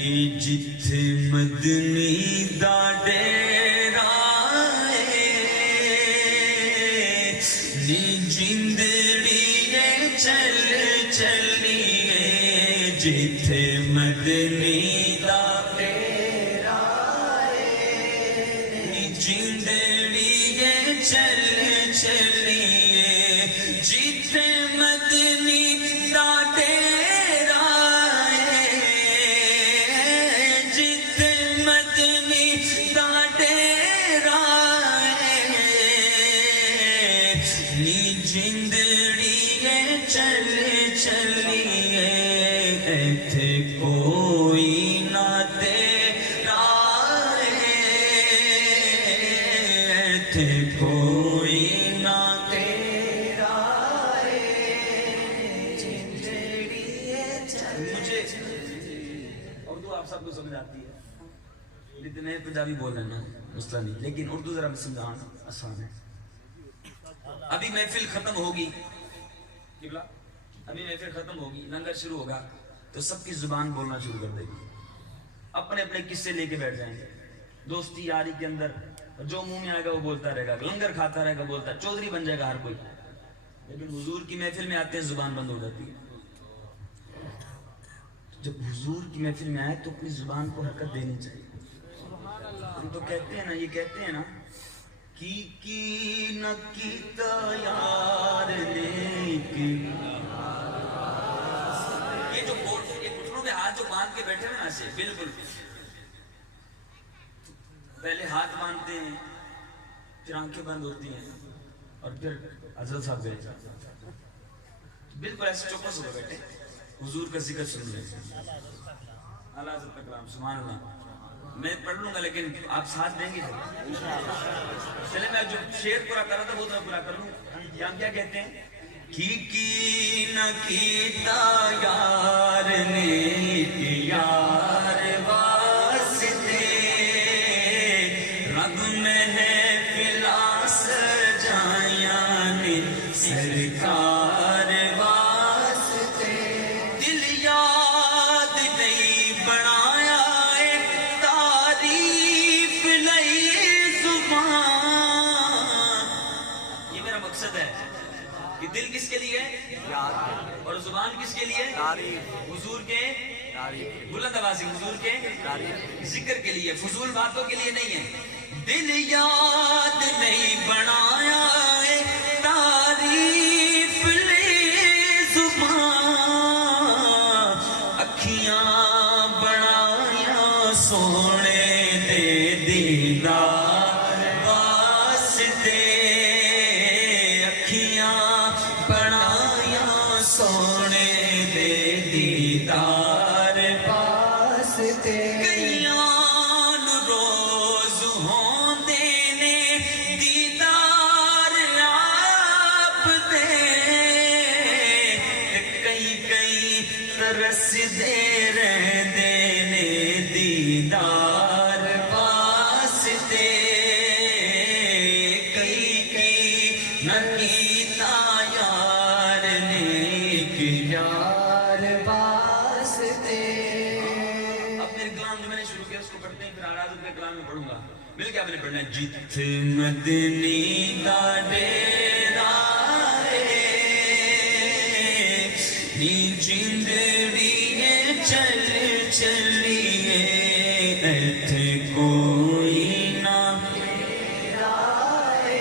یہ جتھے مدنی دا ڈیرا ہے نی جندڑیے چل چلیے جتھے مدنی دا ڈیرا ہے نی جندڑیے چل چلیے جتھے مدنی دا ڈیرا ہے جتھے مدنی دا ڈیرا ہے نی جندڑیے چل چلیے ایتھے کوئی نہ تیرا ہے ایتھے کوئی نہ تیرا ہے جندڑیے چل مجھے اردو آپ سب کو سمجھ آتی ہے لیکن میں پنجابی بول رہا ہوں مسئلہ نہیں لیکن اردو ذرا سمجھانا آسان ہے ابھی محفل ختم ہوگی ابھی محفل ختم ہوگی لنگر شروع ہوگا تو سب کی زبان بولنا شروع کر دے گی اپنے اپنے قصے لے کے بیٹھ جائیں گے دوستی یاری کے اندر جو منہ میں آئے گا وہ بولتا رہے گا لنگر کھاتا رہے گا بولتا چودھری بن جائے گا ہر کوئی لیکن حضور کی محفل میں آتے ہیں زبان بند ہو جاتی ہے جب حضور کی محفل میں آئے تو اپنی زبان کو حرکت دینی چاہیے ہم تو کہتے ہیں نا یہ کہتے ہیں نا کی نہ کیتا یار نے کی یہ جو گھٹنوں میں ہاتھ جو باندھ کے بیٹھے ہوئے نا سے بالکل پہلے ہاتھ باندھتے ہیں پھر آنکھیں بند ہوتی ہیں اور پھر حضرت صاحب بیٹھ جاتے ہیں بالکل ایسے چوکس ہو بیٹھے حضور کا ذکر سن رہے ہیں اللہ حضرت کا کلام سبحان اللہ میں پڑھ لوں گا لیکن آپ ساتھ دیں گے چلے میں جو شعر پورا کر رہا تھا وہ تو میں پورا کر لوں کہ ہم کیا کہتے ہیں کی نہ کیتا یار نے یار واسطے رب محفلا سجایاں نے سرکار واسطے دل یاد نہیں بنایا ہے تعریف لئی زبان یہ میرا مقصد ہے کہ دل کس کے لیے یاد اور زبان کس کے لیے تعریف حضور کے بلند آوازی حضور کے ذکر کے لیے فضول باتوں کے لیے نہیں ہے دل یاد نہیں بنایا ہے تعریف لے زبان اکھیاں بنایا سونے دے دیدار واسطے اکھیاں بنایا سونے دے دیدار واسطے کئیان روز ہوندے نے دیدار آپ دے کئی ترس دے رہندے نے دیدار واسطے کئی نہ کیتا یار نے یار واسطے اب میرے کلام جو میں نے شروع کیا اس کو پڑھتے ہیں پھر آراز اپنے کلام میں پڑھوں گا مل کے آپ نے پڑھنا ہے جتھے مدنی دا ڈیرا ہے نی جندڑیے چل چلیے ایتھے کوئی نہ تیرا ہے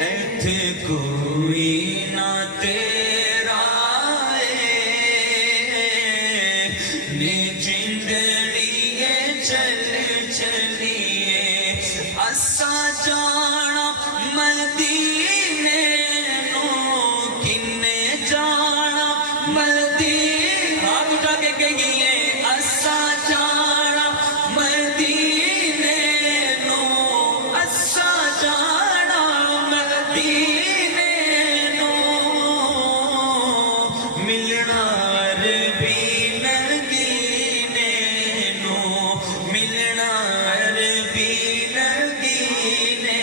ایتھے کوئی نہ تیرا ہے نی جندڑیے چل چلیے اسا جانا مدینے نو کنے جانا مدینے آپ اٹھا کے کہیے اسا جانا مدینے نو اسا جانا مدینے نو ملنا عربی نگینے نو ملنا عربی نگینے